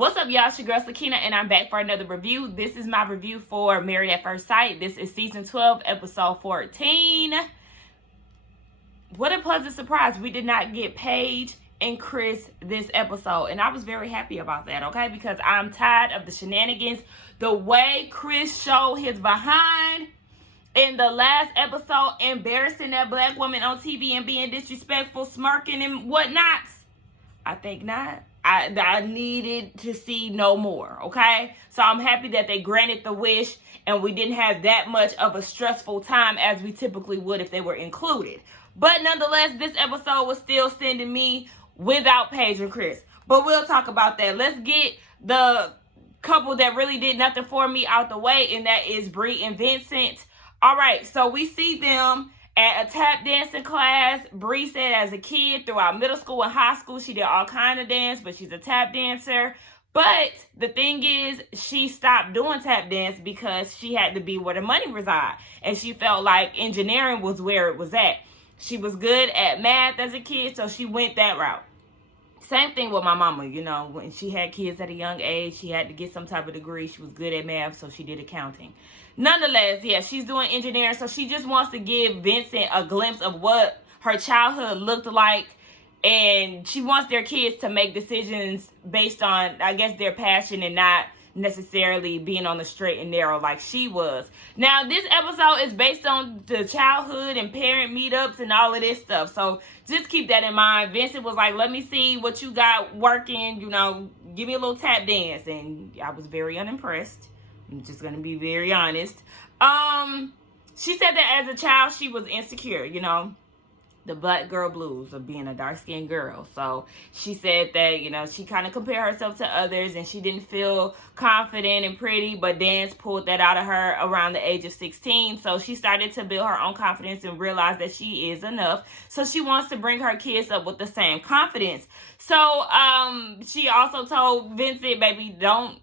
What's up, y'all? It's your girl Sakina, and I'm back for another review. This is my review for Married at First Sight. This is season 12, episode 14. What a pleasant surprise. We did not get Paige and Chris this episode, and I was very happy about that, okay? Because I'm tired of the shenanigans. The way Chris showed his behind in the last episode, embarrassing that black woman on TV and being disrespectful, smirking and whatnot. I think not. I needed to see no more, okay? So I'm happy that they granted the wish and we didn't have that much of a stressful time as we typically would if they were included. But nonetheless, this episode was still sending me without Paige and Chris. But we'll talk about that. Let's get the couple that really did nothing for me out the way, and that is Brie and Vincent. All right, so we see them at a tap dancing class. Brie said as a kid, throughout middle school and high school, she did all kind of dance, but she's a tap dancer. But the thing is, she stopped doing tap dance because she had to be where the money reside. And she felt like engineering was where it was at. She was good at math as a kid, so she went that route. Same thing with my mama, you know, when she had kids at a young age, she had to get some type of degree. She was good at math, so she did accounting. Nonetheless, yeah, she's doing engineering, so she just wants to give Vincent a glimpse of what her childhood looked like, and she wants their kids to make decisions based on, I guess, their passion and not necessarily being on the straight and narrow like she was. Now, this episode is based on the childhood and parent meetups and all of this stuff, so just keep that in mind. Vincent was like, let me see what you got working, you know, give me a little tap dance, and I was very unimpressed. I'm just gonna be very honest. She said that as a child she was insecure, you know, the black girl blues of being a dark-skinned girl. So she said that, you know, she kind of compared herself to others and she didn't feel confident and pretty, but dance pulled that out of her around the age of 16. So she started to build her own confidence and realized that she is enough. So she wants to bring her kids up with the same confidence. So she also told Vincent, baby, don't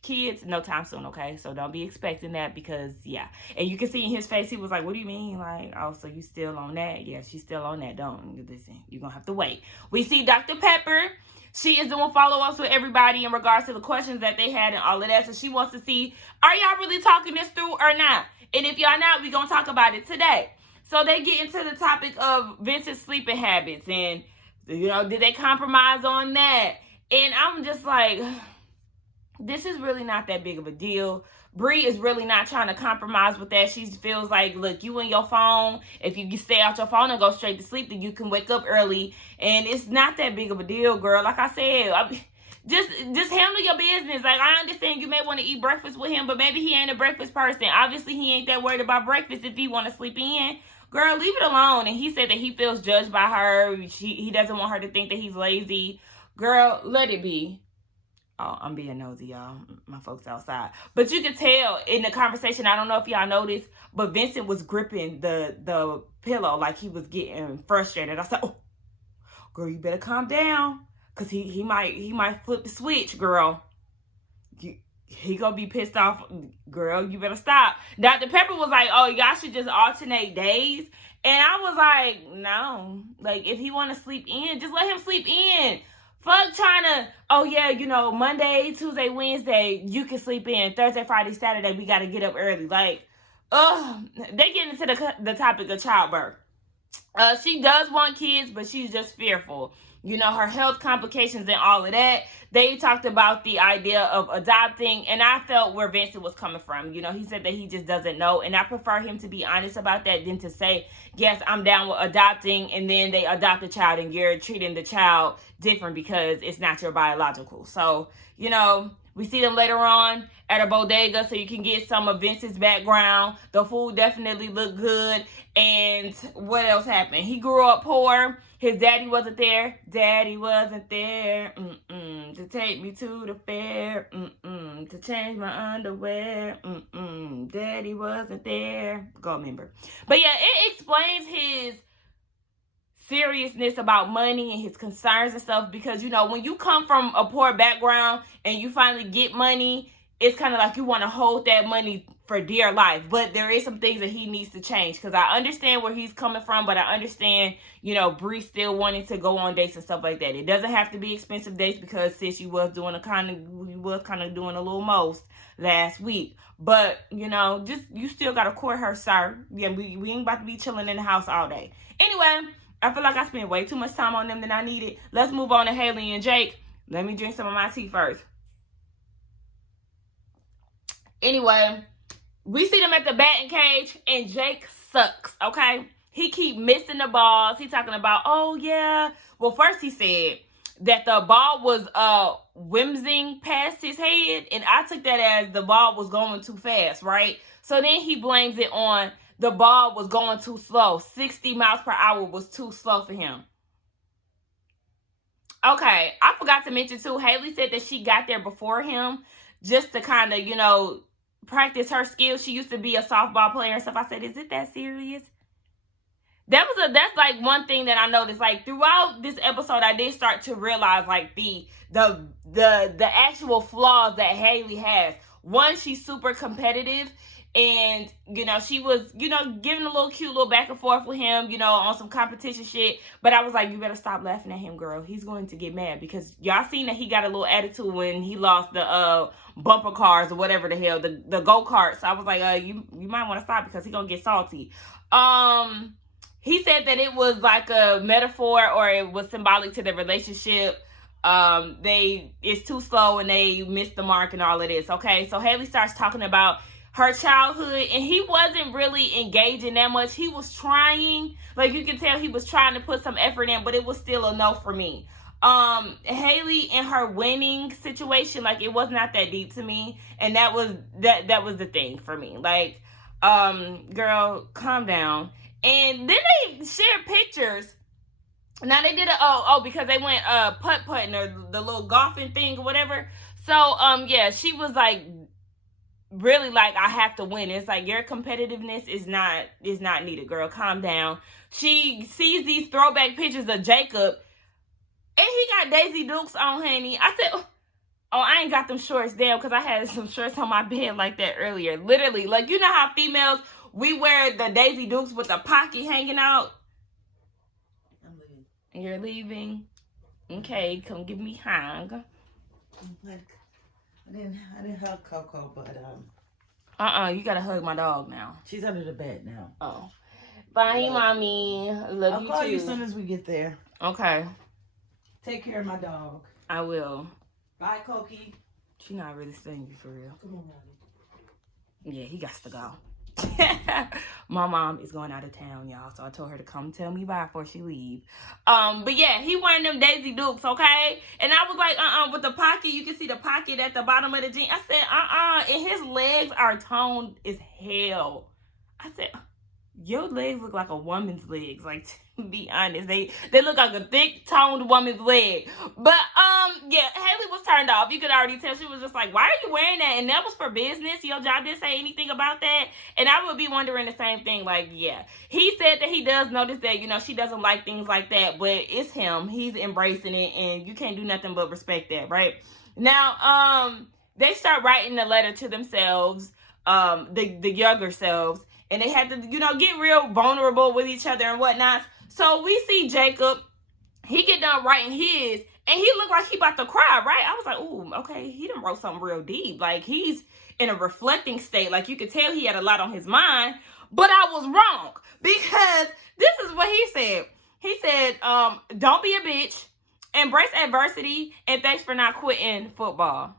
kids no time soon, okay? So don't be expecting that, because yeah. And you can see in his face, he was like, what do you mean? Like, oh, so you still on that? Yeah, she's still on that. Don't listen, you're gonna have to wait. We see Dr. Pepper. She is doing follow-ups with everybody in regards to the questions that they had and all of that. So she wants to see, are y'all really talking this through or not? And if y'all not, we're gonna talk about it today. So they get into the topic of Vincent's sleeping habits and, you know, did they compromise on that? And I'm just like, this is really not that big of a deal. Brie is really not trying to compromise with that. She feels like, look, you and your phone, if you stay out your phone and go straight to sleep, then you can wake up early. And it's not that big of a deal, girl. Like I said, just handle your business. Like, I understand you may want to eat breakfast with him, but maybe he ain't a breakfast person. Obviously, he ain't that worried about breakfast if he want to sleep in. Girl, leave it alone. And he said that he feels judged by her. He doesn't want her to think that he's lazy. Girl, let it be. Oh, I'm being nosy, y'all. My folks outside. But you can tell in the conversation, I don't know if y'all noticed, but Vincent was gripping the pillow like he was getting frustrated. I said, oh, girl, you better calm down, because he might flip the switch, girl. He gonna be pissed off. Girl, you better stop. Dr. Pepper was like, oh, y'all should just alternate days. And I was like, no. Like, if he want to sleep in, just let him sleep in. Fuck trying to, oh yeah, you know, Monday, Tuesday, Wednesday, you can sleep in. Thursday, Friday, Saturday, we got to get up early. Like, they get into the topic of childbirth. She does want kids, but she's just fearful. You know, her health complications and all of that. They talked about the idea of adopting, and I felt where Vincent was coming from. You know, he said that he just doesn't know, and I prefer him to be honest about that than to say, yes, I'm down with adopting, and then they adopt a child and you're treating the child different because it's not your biological. So, you know, we see them later on at a bodega, so you can get some of Vincent's background. The food definitely looked good. And what else happened? He grew up poor. His daddy wasn't there. Daddy wasn't there. To take me to the fair. To change my underwear. Daddy wasn't there. Go remember. But yeah, it explains his seriousness about money and his concerns and stuff, because, you know, when you come from a poor background and you finally get money, it's kind of like you want to hold that money for dear life. But there is some things that he needs to change, because I understand where he's coming from, but I understand, you know, Brie still wanting to go on dates and stuff like that. It doesn't have to be expensive dates, because sis, you was doing doing a little most last week. But, you know, just, you still gotta court her, sir. Yeah, we ain't about to be chilling in the house all day. Anyway, I feel like I spent way too much time on them than I needed. Let's move on to Hayley and Jake. Let me drink some of my tea first. Anyway, we see them at the batting cage, and Jake sucks, okay? He keep missing the balls. He talking about, oh, yeah. Well, first he said that the ball was whimsing past his head, and I took that as the ball was going too fast, right? So then he blames it on the ball was going too slow. 60 miles per hour was too slow for him. Okay, I forgot to mention, too, Hayley said that she got there before him just to kind of, you know, practice her skills. She used to be a softball player and stuff. I said, is it that serious? That's like one thing that I noticed. Like, throughout this episode, I did start to realize, like, the actual flaws that Hayley has. One, she's super competitive. And, you know, she was, you know, giving a little cute little back and forth with him, you know, on some competition shit. But I was like, you better stop laughing at him, girl. He's going to get mad, because y'all seen that he got a little attitude when he lost the bumper cars or whatever the hell, the go-karts. So I was like, you might want to stop, because he's going to get salty. He said that it was like a metaphor, or it was symbolic to the relationship. It's too slow and they missed the mark and all of this. Okay, so Hayley starts talking about her childhood, and he wasn't really engaging that much. He was trying, like, you can tell he was trying to put some effort in, but it was still a no for me. Hayley and her winning situation, like, it was not that deep to me, and that was the thing for me. Like, girl, calm down. And then they shared pictures. Now they did because they went putt-putting, or the little golfing thing or whatever. So yeah, she was like, really, like, I have to win. It's like, your competitiveness is not needed, girl. Calm down. She sees these throwback pictures of Jacob, and he got Daisy Dukes on, honey. I said, oh, I ain't got them shorts down, because I had some shorts on my bed like that earlier. Literally, like, you know how females, we wear the Daisy Dukes with the pocket hanging out? I'm leaving. And you're leaving? Okay, come give me a hug. I didn't hug Coco, but you gotta hug my dog now. she's under the bed now. Oh. Bye, mommy. Love I'll you call too. you as soon as we get there. Okay. Take care of my dog. I will. Bye, Cokie. She not really stingy for real. Come on, mommy. Yeah, he got to go. My mom is going out of town, y'all, so I told her to come tell me bye before she leave. But yeah, he wearing them Daisy Dukes, okay? And I was like, with the pocket, you can see the pocket at the bottom of the jean. I said, and his legs are toned as hell. I said, your legs look like a woman's legs, like, to be honest. They look like a thick, toned woman's leg. But, yeah, Hayley was turned off. You could already tell. She was just like, why are you wearing that? And that was for business. Your job didn't say anything about that. And I would be wondering the same thing. Like, yeah. He said that he does notice that, you know, she doesn't like things like that. But it's him. He's embracing it. And you can't do nothing but respect that, right? Now, they start writing a letter to themselves, the younger selves. And they had to, you know, get real vulnerable with each other and whatnot. So we see Jacob. He get done writing his, and he looked like he about to cry, right? I was like, ooh, okay, he done wrote something real deep. Like, he's in a reflecting state. Like, you could tell he had a lot on his mind. But I was wrong, because this is what he said. He said, don't be a bitch, embrace adversity, and thanks for not quitting football.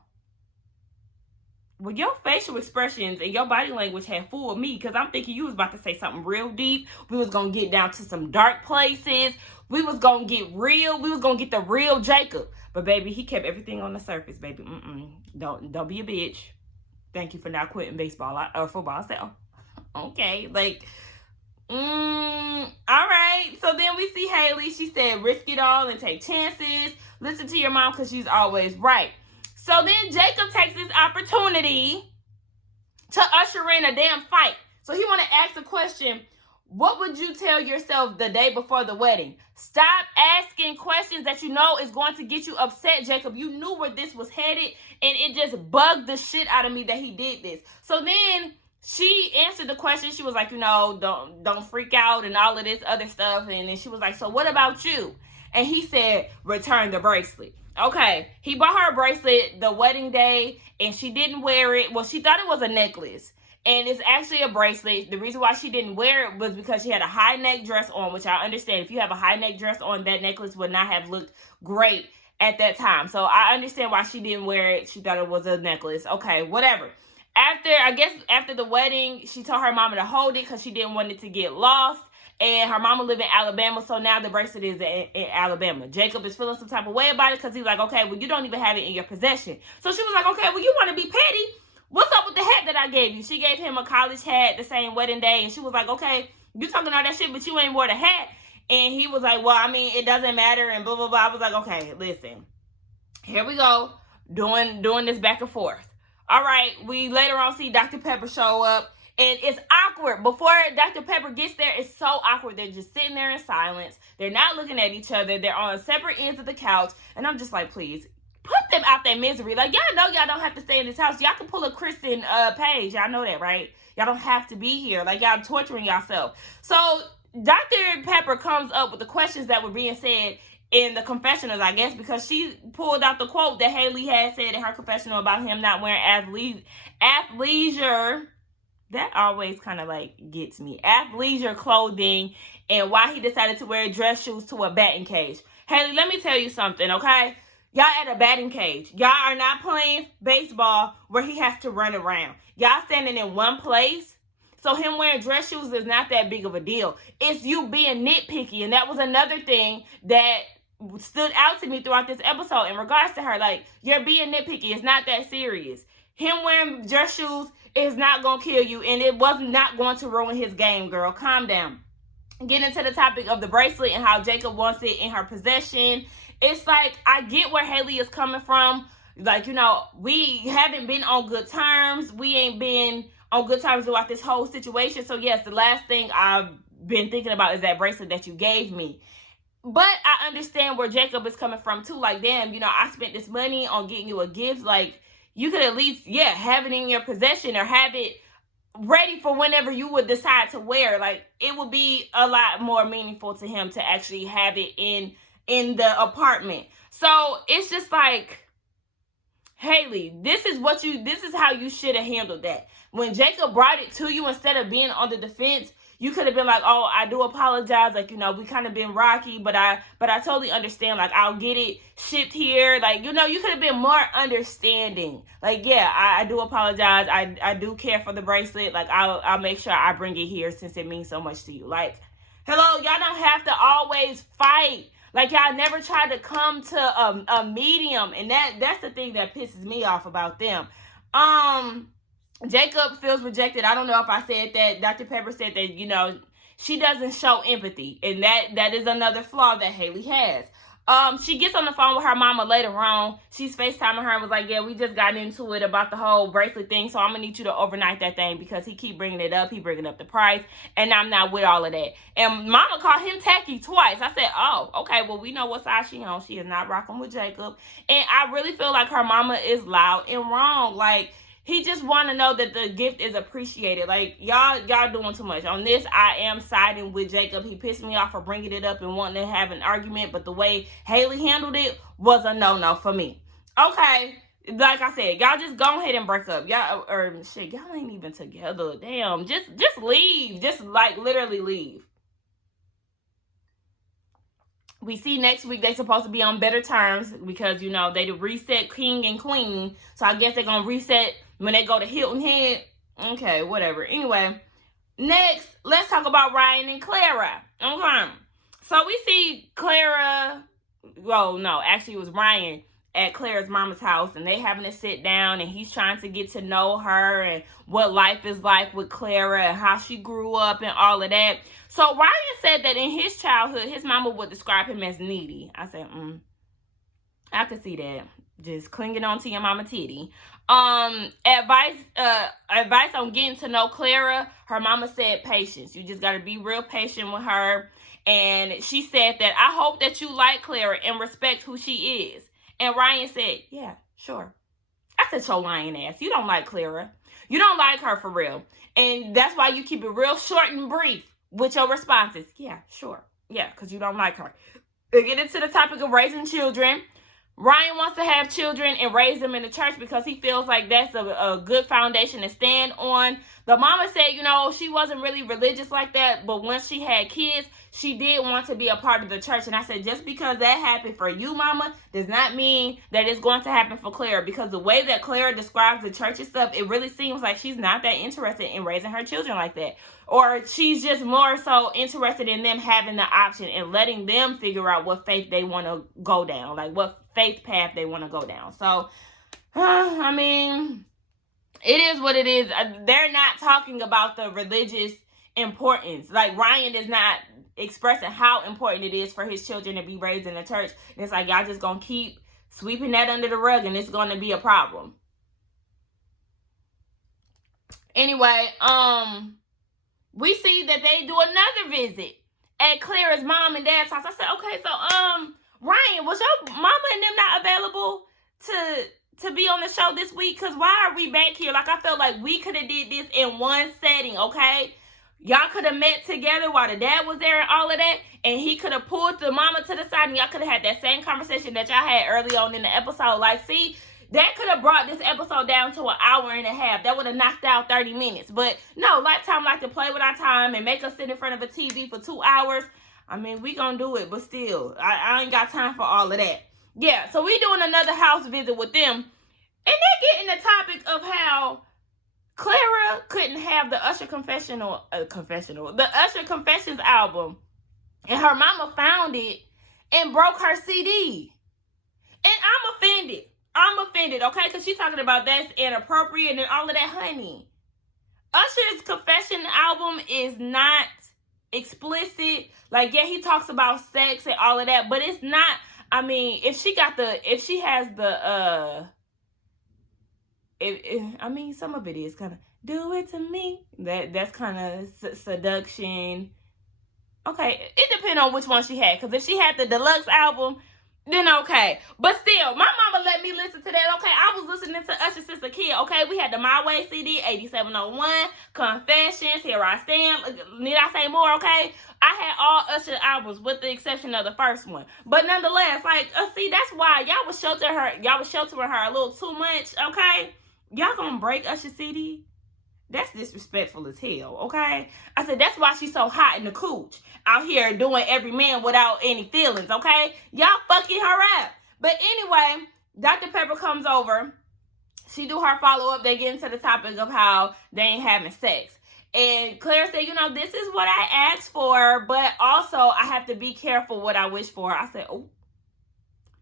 Well, your facial expressions and your body language had fooled me, because I'm thinking you was about to say something real deep. We was going to get down to some dark places. We was going to get real. We was going to get the real Jacob. But, baby, he kept everything on the surface, baby. Don't be a bitch. Thank you for not quitting baseball or football. I said, oh, okay. Like, all right. So then we see Hayley. She said, risk it all and take chances. Listen to your mom, because she's always right. So then Jacob takes this opportunity to usher in a damn fight. So he want to ask the question, what would you tell yourself the day before the wedding? Stop asking questions that you know is going to get you upset, Jacob. You knew where this was headed, and it just bugged the shit out of me that he did this. So then she answered the question. She was like, don't freak out and all of this other stuff. And then she was like, so what about you? And he said, return the bracelet. Okay, he bought her a bracelet the wedding day, and she didn't wear it. Well, she thought it was a necklace, and it's actually a bracelet. The reason why she didn't wear it was because she had a high neck dress on, which I understand. If you have a high neck dress on, that necklace would not have looked great at that time. So I understand why she didn't wear it. She thought it was a necklace. Okay, whatever. After the wedding, she told her mama to hold it because she didn't want it to get lost. And her mama lived in Alabama, so now the bracelet is in Alabama. Jacob is feeling some type of way about it because he's like, okay, well, you don't even have it in your possession. So she was like, okay, well, you want to be petty? What's up with the hat that I gave you? She gave him a college hat the same wedding day, and she was like, okay, you talking all that shit, but you ain't wore the hat. And he was like, well, I mean, it doesn't matter, and blah, blah, blah. I was like, okay, listen. Here we go, doing this back and forth. All right, we later on see Dr. Pepper show up. And it's awkward. Before Dr. Pepper gets there, it's so awkward. They're just sitting there in silence. They're not looking at each other. They're on separate ends of the couch. And I'm just like, please, put them out their misery. Like, y'all know y'all don't have to stay in this house. Y'all can pull a Kristen Page. Y'all know that, right? Y'all don't have to be here. Like, y'all torturing yourself. So Dr. Pepper comes up with the questions that were being said in the confessionals, I guess, because she pulled out the quote that Hayley had said in her confessional about him not wearing athleisure. That always kind of like gets me. Athleisure clothing, and why he decided to wear dress shoes to a batting cage. Hayley, let me tell you something, okay? Y'all at a batting cage. Y'all are not playing baseball where he has to run around. Y'all standing in one place. So him wearing dress shoes is not that big of a deal. It's you being nitpicky. And that was another thing that stood out to me throughout this episode in regards to her. Like, you're being nitpicky. It's not that serious. Him wearing dress shoes is not going to kill you, and it was not going to ruin his game, girl. Calm down. Get into the topic of the bracelet and how Jacob wants it in her possession. It's like, I get where Hayley is coming from. Like, we haven't been on good terms. We ain't been on good terms throughout this whole situation. So, yes, the last thing I've been thinking about is that bracelet that you gave me. But I understand where Jacob is coming from, too. Like, damn, I spent this money on getting you a gift. Like, you could at least, have it in your possession or have it ready for whenever you would decide to wear. Like, it would be a lot more meaningful to him to actually have it in the apartment. So it's just like, Hayley, this is how you should have handled that. When Jacob brought it to you, instead of being on the defense, you could have been like, oh, I do apologize. Like, we kind of been rocky, but I totally understand. Like, I'll get it shipped here. Like, you could have been more understanding. Like, yeah, I do apologize. I do care for the bracelet. Like, I'll make sure I bring it here since it means so much to you. Like, hello, y'all don't have to always fight. Like, y'all never try to come to a medium. And that's the thing that pisses me off about them. Jacob feels rejected. I don't know if I said that. Dr. Pepper said that, she doesn't show empathy. And that is another flaw that Hayley has. She gets on the phone with her mama later on. She's FaceTiming her and was like, yeah, we just got into it about the whole bracelet thing. So I'm going to need you to overnight that thing because he keep bringing it up. He bringing up the price. And I'm not with all of that. And mama called him tacky twice. I said, oh, okay, well, we know what side she on. She is not rocking with Jacob. And I really feel like her mama is loud and wrong. Like, he just want to know that the gift is appreciated. Like, y'all doing too much. On this, I am siding with Jacob. He pissed me off for bringing it up and wanting to have an argument. But the way Hayley handled it was a no-no for me. Okay, like I said, y'all just go ahead and break up. Y'all ain't even together. Damn, just leave. Just, like, literally leave. We see next week they're supposed to be on better terms because, they reset king and queen. So I guess they're going to reset when they go to Hilton Head. Okay, whatever. Anyway, next, let's talk about Ryan and Clara. Okay. So we see Clara, well, no, actually it was Ryan at Clara's mama's house, and they having to sit down, and he's trying to get to know her and what life is like with Clara and how she grew up and all of that. So Ryan said that in his childhood, his mama would describe him as needy. I said, I could see that. Just clinging on to your mama titty. Advice on getting to know Clara. Her mama said patience. You just got to be real patient with her. And she said that, I hope that you like Clara and respect who she is. And Ryan said, yeah, sure. I said, your lying ass. You don't like Clara. You don't like her for real. And that's why you keep it real short and brief with your responses. Yeah, sure. Yeah, because you don't like her. We get into the topic of raising children. Ryan wants to have children and raise them in the church because he feels like that's a good foundation to stand on. The mama said, you know, she wasn't really religious like that, but once she had kids, she did want to be a part of the church. And I said, just because that happened for you, mama, does not mean that it's going to happen for Clara. Because the way that Clara describes the church and stuff, it really seems like she's not that interested in raising her children like that. Or she's just more so interested in them having the option and letting them figure out what faith they want to go down. Like what faith path they want to go down. So, I mean, it is what it is. They're not talking about the religious importance. Like Ryan is not expressing how important it is for his children to be raised in the church. And it's like, y'all just gonna keep sweeping that under the rug and it's gonna be a problem. Anyway, we see that they do another visit at Clara's mom and dad's house. I said, okay, so Ryan, was your mama and them not available to be on the show this week? Because why are we back here? Like, I felt like we could have did this in one setting, okay? Y'all could have met together while the dad was there and all of that, and he could have pulled the mama to the side, and y'all could have had that same conversation that y'all had early on in the episode. Like, see, that could have brought this episode down to an hour and a half. That would have knocked out 30 minutes. But no, Lifetime like to play with our time and make us sit in front of a TV for 2 hours. I mean, we gonna do it, but still, I ain't got time for all of that. Yeah, so we doing another house visit with them, and they're getting the topic of how Clara couldn't have the Usher the Usher Confessions album, and her mama found it and broke her CD. And I'm offended, okay? Because she's talking about that's inappropriate and all of that, honey. Usher's Confession album is not explicit. Like, yeah, he talks about sex and all of that, but it's not. I mean, if she has the I mean, some of it is kind of do it to me. That's kind of seduction. Okay, it depends on which one she had. Because if she had the deluxe album, then okay. But still, my mama let me listen to that. Okay, I was listening to Usher since a kid. Okay, we had the My Way CD, 8701, Confessions, Here I Stand. Need I say more? Okay, I had all Usher albums with the exception of the first one. But nonetheless, like, see, that's why y'all was sheltering her a little too much. Okay, y'all gonna break Usher CD? That's disrespectful as hell, okay? I said, that's why she's so hot in the cooch. Out here doing every man without any feelings, okay? Y'all fucking her up. But anyway, Dr. Pepper comes over. She do her follow-up. They get into the topic of how they ain't having sex. And Claire said, you know, this is what I asked for, but also I have to be careful what I wish for. I said, oh,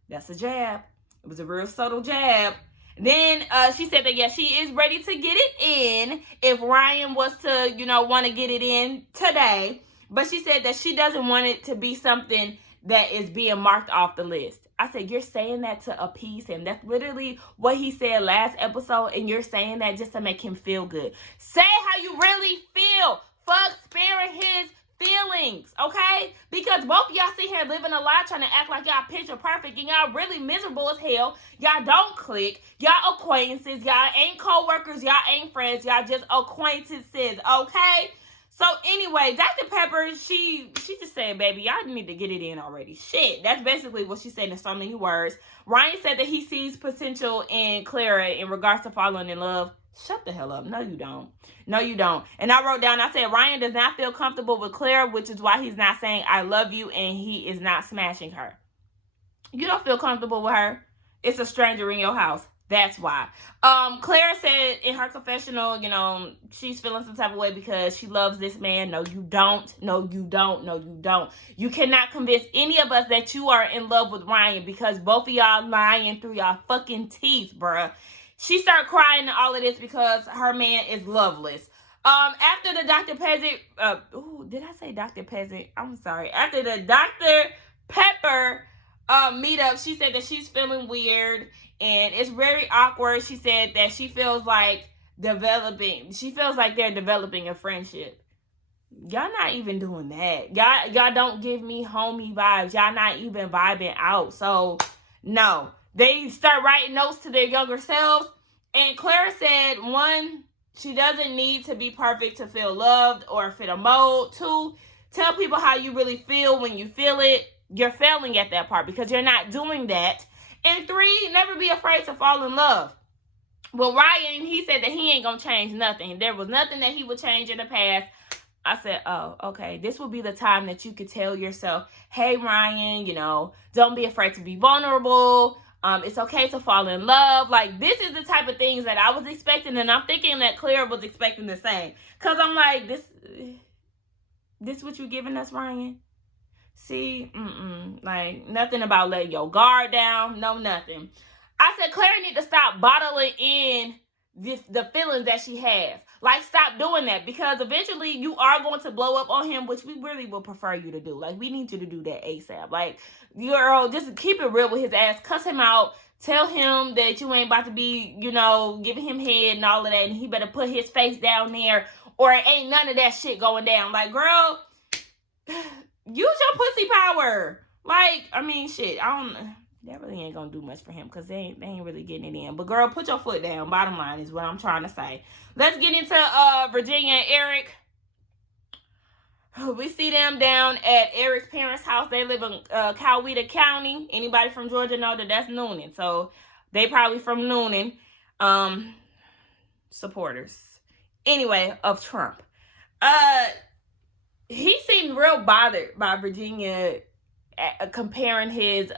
that's a jab. It was a real subtle jab. Then she said that, yeah, she is ready to get it in if Ryan was to, you know, want to get it in today. But she said that she doesn't want it to be something that is being marked off the list. I said, you're saying that to appease him. That's literally what he said last episode, and you're saying that just to make him feel good. Say how you really feel. Fuck sparing his feelings, okay? Because both of y'all sit here living a lie trying to act like y'all picture perfect and y'all really miserable as hell. Y'all don't click. Y'all acquaintances. Y'all ain't co-workers. Y'all ain't friends. Y'all just acquaintances, okay? So anyway, Dr. Pepper, she just said, baby, y'all need to get it in already. Shit, that's basically what she said in so many words. Ryan said that he sees potential in Clara in regards to falling in love. Shut the hell up. No, you don't. No, you don't. And I wrote down, I said, Ryan does not feel comfortable with Clara, which is why he's not saying, I love you, and he is not smashing her. You don't feel comfortable with her. It's a stranger in your house. That's why. Clara said in her confessional, you know, she's feeling some type of way because she loves this man. No, you don't. No, you don't. No, you don't. You cannot convince any of us that you are in love with Ryan because both of y'all lying through y'all fucking teeth, bruh. She started crying and all of this because her man is loveless. After the Dr. Peasant, did I say Dr. Peasant? I'm sorry. After the Dr. Pepper meetup, she said that she's feeling weird and it's very awkward. She said that she feels like they're developing a friendship. Y'all not even doing that. Y'all don't give me homie vibes. Y'all not even vibing out. So, no. They start writing notes to their younger selves. And Clara said, one, she doesn't need to be perfect to feel loved or fit a mold. Two, tell people how you really feel when you feel it. You're failing at that part because you're not doing that. And three, never be afraid to fall in love. Well, Ryan, he said that he ain't going to change nothing. There was nothing that he would change in the past. I said, oh, okay, this will be the time that you could tell yourself, hey, Ryan, you know, don't be afraid to be vulnerable. It's okay to fall in love. Like, this is the type of things that I was expecting, and I'm thinking that Clara was expecting the same. Because I'm like, this what you giving us, Ryan? See? Like, nothing about letting your guard down. No, nothing. I said, Clara need to stop bottling in the feelings that she has. Like, stop doing that, because eventually you are going to blow up on him, which we really would prefer you to do. Like, we need you to do that ASAP. Like, girl, just keep it real with his ass. Cuss him out. Tell him that you ain't about to be, you know, giving him head and all of that, and he better put his face down there, or ain't none of that shit going down. Like, girl, use your pussy power. Like, I mean, shit, that really ain't gonna do much for him because they ain't really getting it in. But girl, put your foot down. Bottom line is what I'm trying to say. Let's get into Virginia and Eric. We see them down at Eric's parents' house. They live in Coweta County. Anybody from Georgia know that that's Noonan. So they probably from Noonan. Supporters. Anyway, of Trump. He seemed real bothered by Virginia comparing his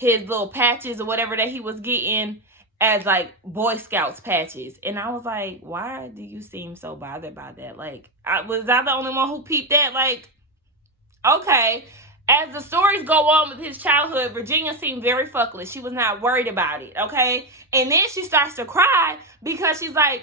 little patches or whatever that he was getting as like Boy Scouts patches. And I was like, why do you seem so bothered by that? Like, was I the only one who peeped that? Like, okay. As the stories go on with his childhood, Virginia seemed very fuckless. She was not worried about it, okay? And then she starts to cry because she's like,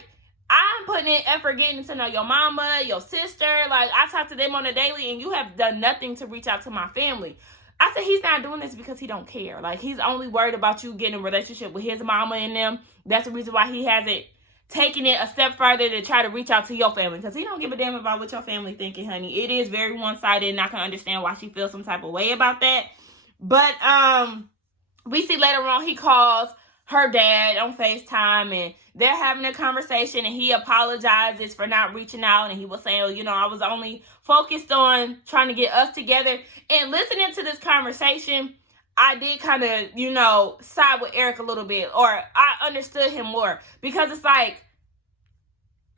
I'm putting in effort getting to know your mama, your sister. Like, I talk to them on a daily, and you have done nothing to reach out to my family. I said he's not doing this because he don't care. Like, he's only worried about you getting a relationship with his mama and them. That's the reason why he hasn't taken it a step further to try to reach out to your family. Because he don't give a damn about what your family thinking, honey. It is very one-sided, and I can understand why she feels some type of way about that. But we see later on he calls her dad on FaceTime, and they're having a conversation, and he apologizes for not reaching out, and he was saying, you know, I was only focused on trying to get us together. And listening to this conversation, I did kind of, you know, side with Eric a little bit, or I understood him more, because it's like,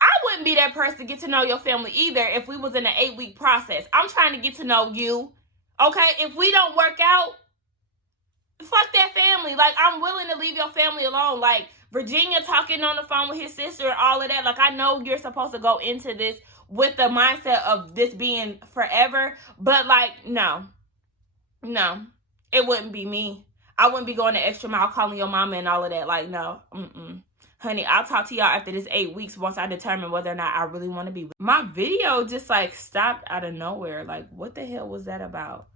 I wouldn't be that person to get to know your family either if we was in an 8-week process. I'm trying to get to know you, okay? If we don't work out, fuck that family. Like, I'm willing to leave your family alone. Like, Virginia talking on the phone with his sister and all of that. Like, I know you're supposed to go into this with the mindset of this being forever. But, like, no, it wouldn't be me. I wouldn't be going the extra mile calling your mama and all of that. Like, no, honey, I'll talk to y'all after this 8 weeks once I determine whether or not I really want to be with you. My video just, like, stopped out of nowhere. Like, what the hell was that about?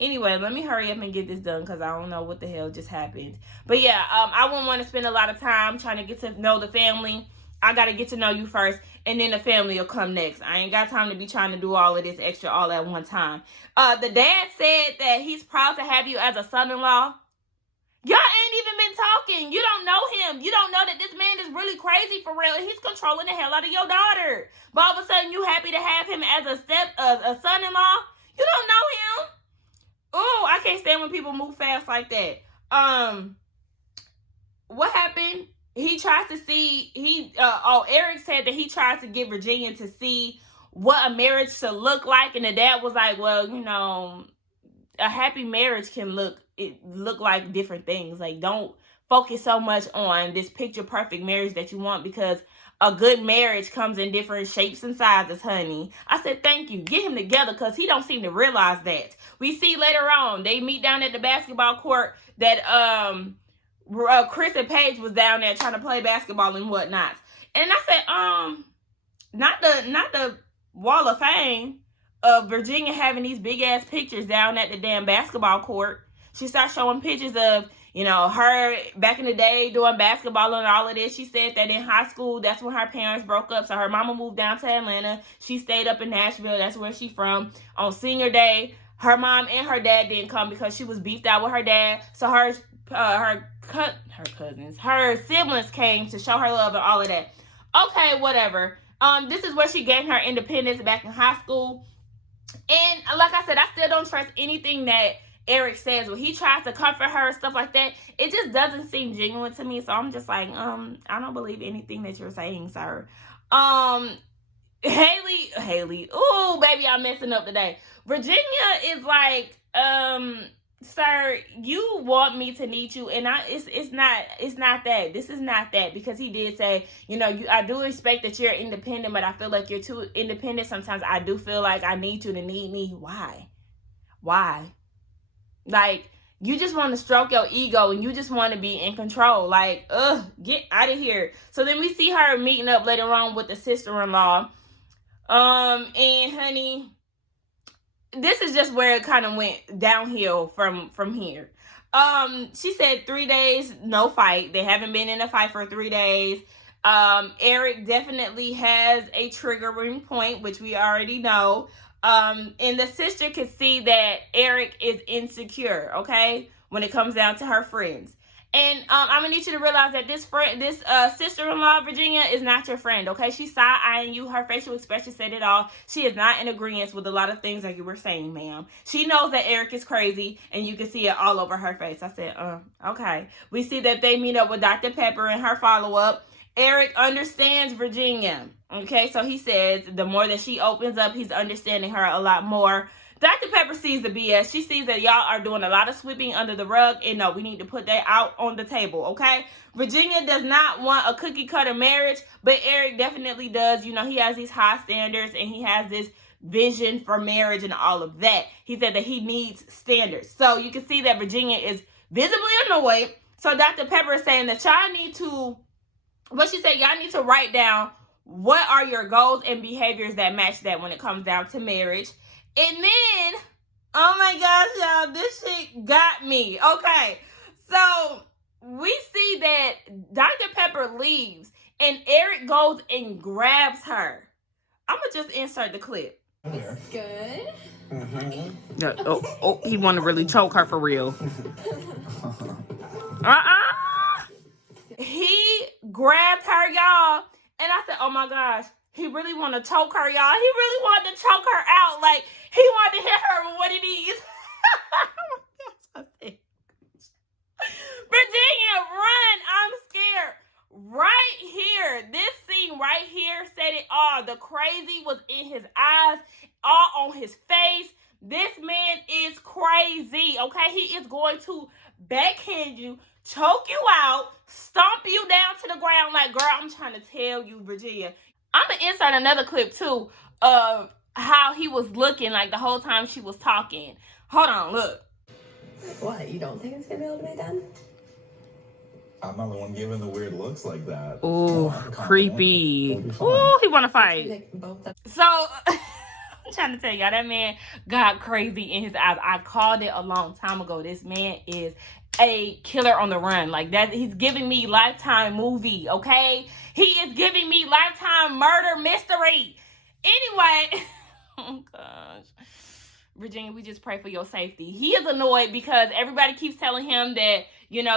Anyway, let me hurry up and get this done because I don't know what the hell just happened. But yeah, I wouldn't want to spend a lot of time trying to get to know the family. I got to get to know you first, and then the family will come next. I ain't got time to be trying to do all of this extra all at one time. The dad said that he's proud to have you as a son-in-law. Y'all ain't even been talking. You don't know him. You don't know that this man is really crazy for real. He's controlling the hell out of your daughter. But all of a sudden, you happy to have him as a son-in-law? You don't know him. Oh, I can't stand when people move fast like that. What happened? He tries to see, Eric said that he tries to get Virginia to see what a marriage should look like. And the dad was like, well, you know, a happy marriage can look like different things. Like, don't focus so much on this picture perfect marriage that you want, because a good marriage comes in different shapes and sizes, honey. I said, thank you. Get him together, because he don't seem to realize that. We see later on, they meet down at the basketball court that Chris and Paige was down there trying to play basketball and whatnot. And I said, not the Wall of Fame of Virginia having these big ass pictures down at the damn basketball court. She starts showing pictures of, you know, her back in the day doing basketball and all of this. She said that in high school, that's when her parents broke up. So her mama moved down to Atlanta. She stayed up in Nashville. That's where she's from. On senior day, her mom and her dad didn't come because she was beefed out with her dad. So her cousins. Her siblings came to show her love and all of that. Okay, whatever. This is where she gained her independence back in high school. And like I said, I still don't trust anything that Eric says. When he tries to comfort her and stuff like that, it just doesn't seem genuine to me. So I'm just like, I don't believe anything that you're saying, sir. Hayley. Ooh, baby, I'm messing up today. Virginia is like, sir, you want me to need you, and it's not that. This is not that, because he did say, I do expect that you're independent, but I feel like you're too independent. Sometimes I do feel like I need you to need me. Why? Like, you just want to stroke your ego and you just want to be in control. Like, get out of here. So then we see her meeting up later on with the sister-in-law. And honey, this is just where it kind of went downhill from here. She said 3 days, no fight. They haven't been in a fight for 3 days. Eric definitely has a triggering point, which we already know. And the sister can see that Eric is insecure, okay, when it comes down to her friends. And I'm gonna need you to realize that this sister-in-law, Virginia, is not your friend, okay? She's side-eyeing you. Her facial expression said it all. She is not in agreement with a lot of things that you were saying, ma'am. She knows that Eric is crazy, and you can see it all over her face. I said, okay. We see that they meet up with Dr. Pepper in her follow-up. Eric understands Virginia, okay? So he says the more that she opens up, he's understanding her a lot more. Dr. Pepper sees the BS. She sees that y'all are doing a lot of sweeping under the rug, and no, we need to put that out on the table, okay? Virginia does not want a cookie-cutter marriage, but Eric definitely does. He has these high standards, and he has this vision for marriage and all of that. He said that he needs standards. So you can see that Virginia is visibly annoyed. So Dr. Pepper is saying that y'all need to, what she said, y'all need to write down what are your goals and behaviors that match that when it comes down to marriage. And then, oh my gosh, y'all, this shit got me. Okay, so we see that Dr. Pepper leaves and Eric goes and grabs her. I'm going to just insert the clip. Good. He want to really choke her for real. He grabbed her, y'all. And I said, oh my gosh. He really want to choke her, y'all. He really wanted to choke her out. Like, he wanted to hit her with what it is. Virginia, run. I'm scared. Right here. This scene right here said it all. The crazy was in his eyes, all on his face. This man is crazy, okay? He is going to backhand you, choke you out, stomp you down to the ground. Like, girl, I'm trying to tell you, Virginia. I'm going to insert another clip, too, of how he was looking, like, the whole time she was talking. Hold on, look. What, you don't think it's going to be able to be done? I'm not the one giving the weird looks like that. Ooh, creepy. Ooh, he want to fight. So, I'm trying to tell y'all, that man got crazy in his eyes. I called it a long time ago. This man is a killer on the run. Like that, he's giving me Lifetime movie, okay? He is giving me Lifetime murder mystery. Anyway, oh gosh. Virginia, we just pray for your safety. He is annoyed because everybody keeps telling him that,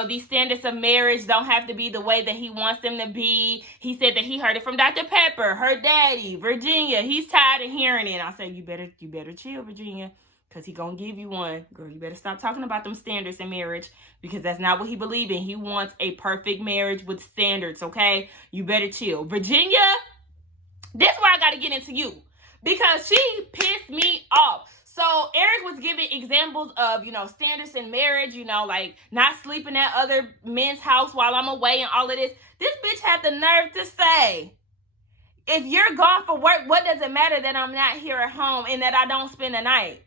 these standards of marriage don't have to be the way that he wants them to be. He said that he heard it from Dr. Pepper, her daddy, Virginia. He's tired of hearing it. I said, you better chill, Virginia, because he gonna give you one. Girl, you better stop talking about them standards in marriage, because that's not what he believes in. He wants a perfect marriage with standards, okay? You better chill. Virginia, this is where I got to get into you, because she pissed me off. So Eric was giving examples of, standards in marriage, like not sleeping at other men's house while I'm away and all of this. This bitch had the nerve to say, if you're gone for work, what does it matter that I'm not here at home and that I don't spend the night?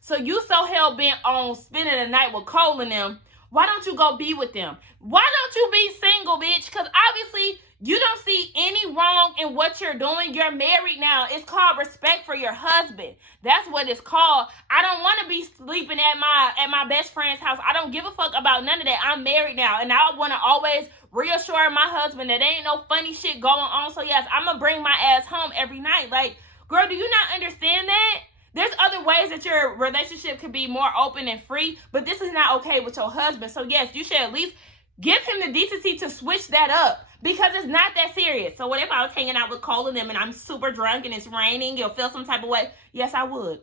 So you so hell-bent on spending the night with Cole and them, why don't you go be with them? Why don't you be single, bitch? Because obviously you don't see any wrong in what you're doing. You're married now. It's called respect for your husband. That's what it's called. I don't want to be sleeping at my best friend's house. I don't give a fuck about none of that. I'm married now, and I want to always reassure my husband that there ain't no funny shit going on. So yes, I'm gonna bring my ass home every night. Like, girl, do you not understand that? There's other ways that your relationship can be more open and free, but this is not okay with your husband. So yes, you should at least give him the decency to switch that up, because it's not that serious. So what if I was hanging out with Cole and them and I'm super drunk and it's raining? You'll feel some type of way. Yes, I would.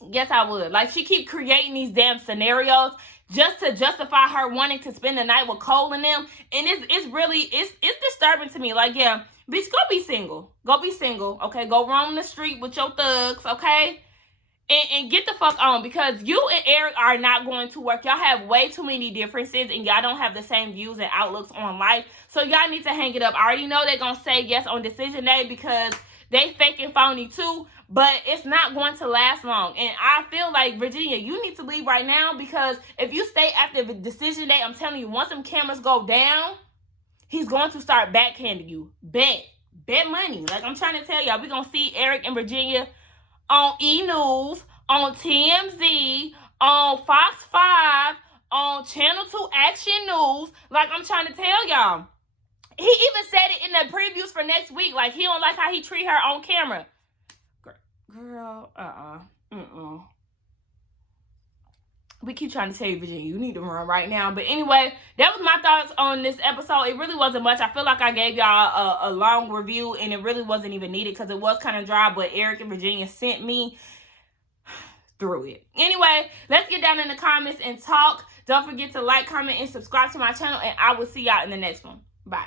Yes, I would. Like, she keep creating these damn scenarios just to justify her wanting to spend the night with Cole and them. And it's really disturbing to me. Like, yeah, bitch, go be single. Go be single, okay? Go roam the street with your thugs, okay? And get the fuck on, because you and Eric are not going to work. Y'all have way too many differences, and y'all don't have the same views and outlooks on life. So y'all need to hang it up. I already know they're going to say yes on decision day because they fake and phony too, but it's not going to last long. And I feel like, Virginia, you need to leave right now, because if you stay after the decision day, I'm telling you, once them cameras go down, he's going to start backhanding you. Bet money. Like, I'm trying to tell y'all, we're going to see Eric and Virginia on E! News, on TMZ, on Fox 5, on Channel 2 Action News. Like, I'm trying to tell y'all. He even said it in the previews for next week. Like, he don't like how he treat her on camera. Girl, We keep trying to tell you, Virginia, you need to run right now. But anyway, that was my thoughts on this episode. It really wasn't much. I feel like I gave y'all a long review, and it really wasn't even needed because it was kind of dry, but Eric and Virginia sent me through it. Anyway, let's get down in the comments and talk. Don't forget to like, comment, and subscribe to my channel, and I will see y'all in the next one. Bye.